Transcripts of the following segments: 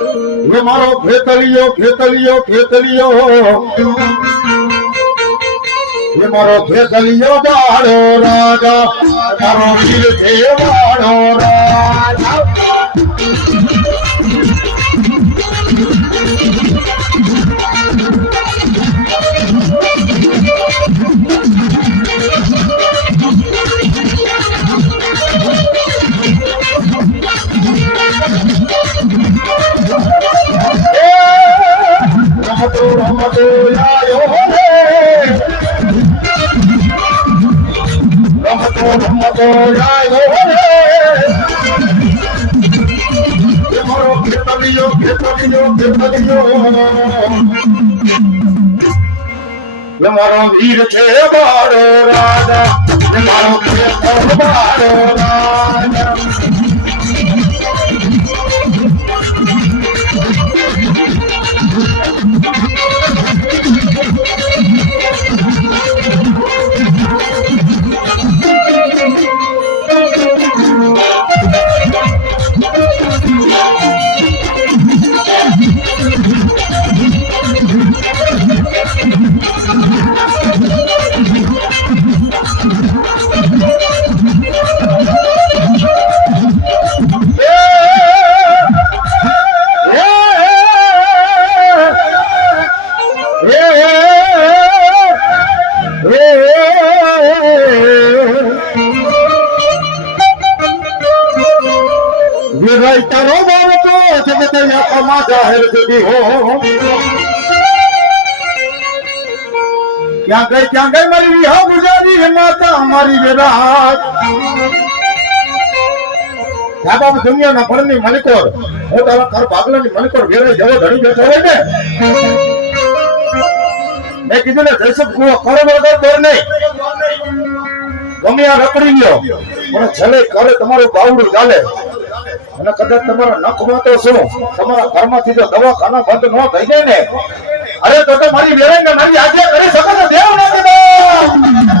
એ મારો ખેતલિયો ખેતલિયો ખેતલિયો ને મારો ખેતલિયો બાળો રાજા, મારો વીર છે બાળો રાજા. છે મારો રાજા મારો મારો ખેતર ક્યાં ગઈ ક્યાં ગઈ મારી વિહા ગુજારી માતા અમારી વિરાટ ત્યાં દુનિયાના ફળની મલિકોર હું તારા ઘર ભાગલાની મલિકોર વેરે જવો ધણી બેઠો હોય ને. મેં કીધું ને જયસબ કુવો કરો વગર બોર નહીં. ગમે ગયો પણ છેલ્લે કરે તમારું બાવડું ચાલે. અને કદાચ તમારા નખ તો શું? તમારા ઘરમાંથી જો દવાખાના બંધ ન થઈ જાય ને. અરે તો તો મારી વેરાઈને મારી આજ્ઞા કરી શકો તો દેવ નથી તો મારી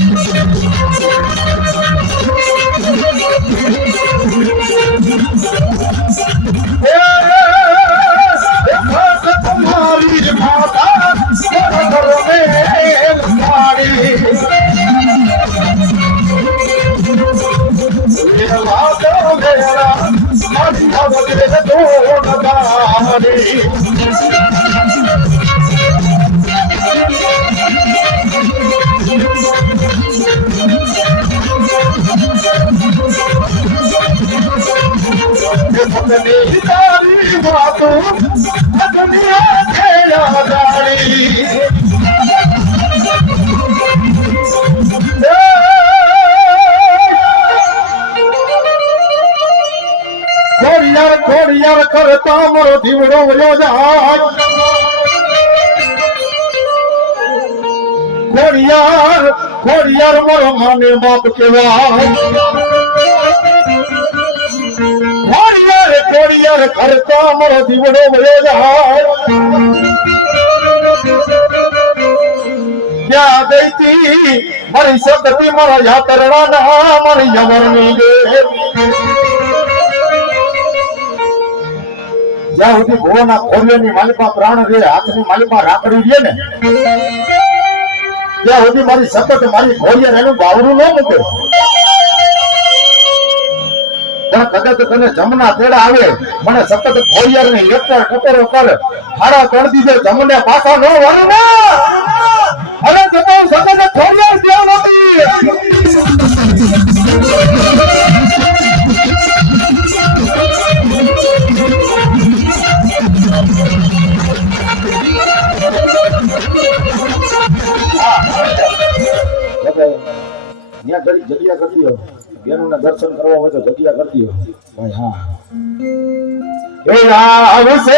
ٹھا بک لے نہ تو نہ داری ખોડિયાર કરતા મારો દીવડો વયો જાય. ખોડિયાર ખોડિયાર મારો માને બાપ કેવા ખોડિયાર ખોડિયાર કરતા મારો દીવડો વયો જાય. ક્યાં ગઈતી મારી સગતી મારા યાતરણા ના મારી યવરની ગે જ્યાં સુધી ભુવના ખોરિયાની માલિકા પ્રાણ રે હાથની માલિકા રાખડી રે ને, ત્યાં સુધી મારી સતત મારી ખોરિયા એનું બાવરું ન મૂકે. પણ કદાચ તને જમના તેડા આવે, મને સતત ખોરિયાર ને એકતા ટકોરો કરે મારા ત્રણ જે જમને પાછા ન વાળું ને. દર્શન કરવા હોય તો જગ્યા કરતી હોય. ભાઈ હા. આવશે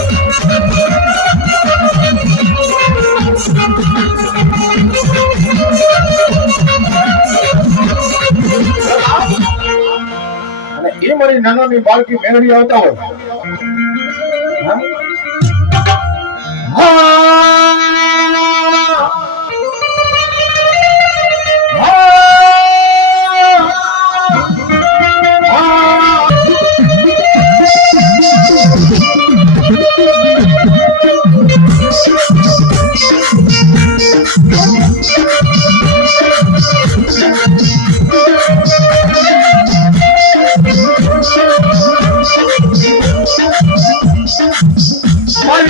મારી નાનાની બાળકી મેળવી આવતા હોય હા?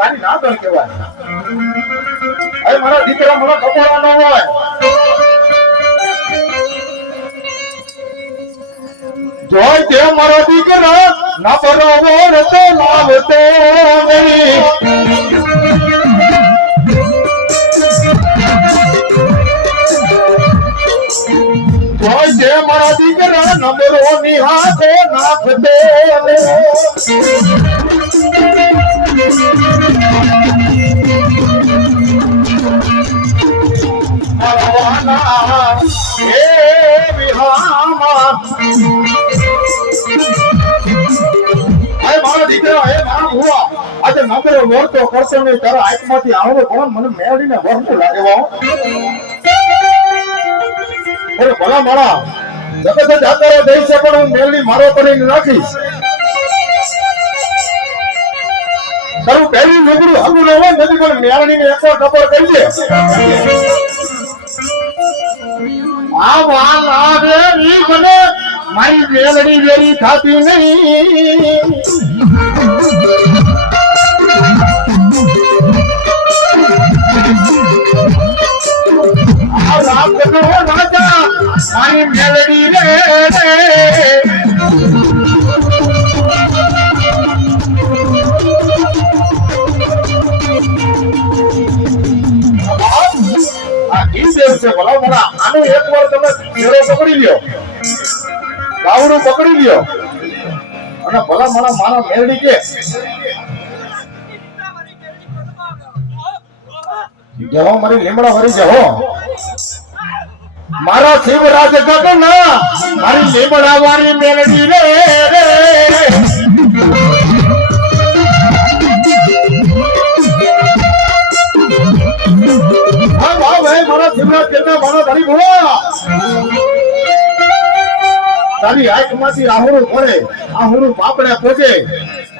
છે ને ના કર કેવાય અરે મારા દીકરા મને કપોળા ન હોય. જોય તે મારો દીકરો, ના બરોબર તો લાવતો નહીં. તે મારા દીકરા નંબરો નિહાતો નાખતો છોકરો વળતો કરતો નહીં તારા આંખમાંથી આવડે કોણ મને મેળીને વળતું લાગે હો. અરે ભલા મારા, જગત જ આકારો દઈ છે પણ હું મેળવી મારો કરીને નાખીશ. તારું પહેલી લુગડું હગું ન હોય નથી પણ મેળવીને એકવાર ટપર કરી દે. આ વાલ આવે ઈ મને, મારી મેલડી વેરી ખાતી નહીં. મારી આનું એકવાર તમે ફેરો પકડી લ્યો. બાવડું પકડી લ્યો. અને ભલા મોણા મારા મેલડી કે. મારી લીમડા ભરી જહો મારા શિવરાજ ગગન મારી વાળી મેલડી રે મારા શિવરાજ ગગન મારા ધરી તારી આંખમાંથી આહુડું પડે, આહુરું પાપડે પોગે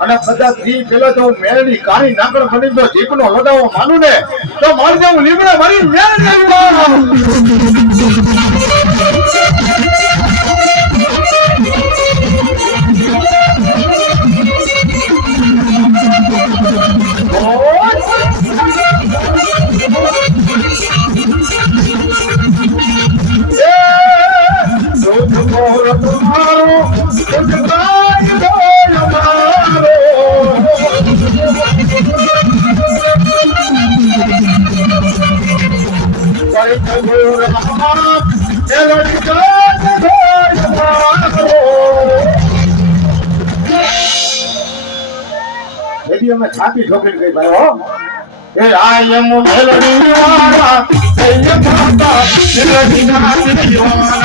અને બધા ઈ પેલા તો મેળની કાળી નાકડ બની તો જીભનો લગાવો માનું ને તો મારી જેવું લીમડા મારી મેળ બેબી અમે છાતી ઠોકીને ગઈ ભાઈ હો. એ વાળા જય માતા મેલડી દિલવાળા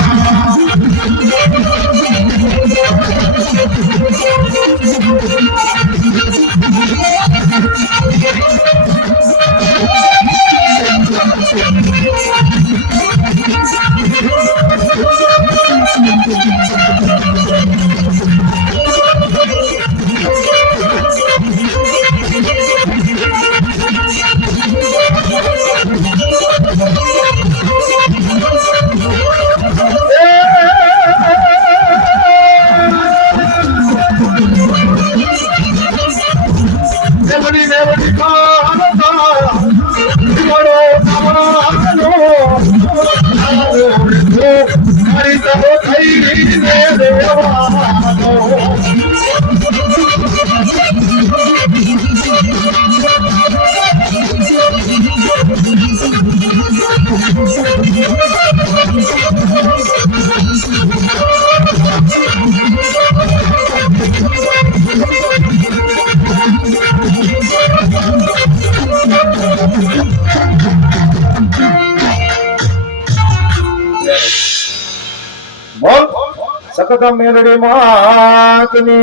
સતત મેરડી માતની.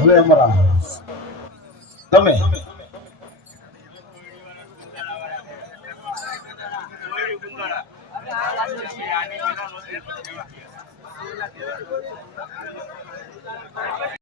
હવે અમારા તમે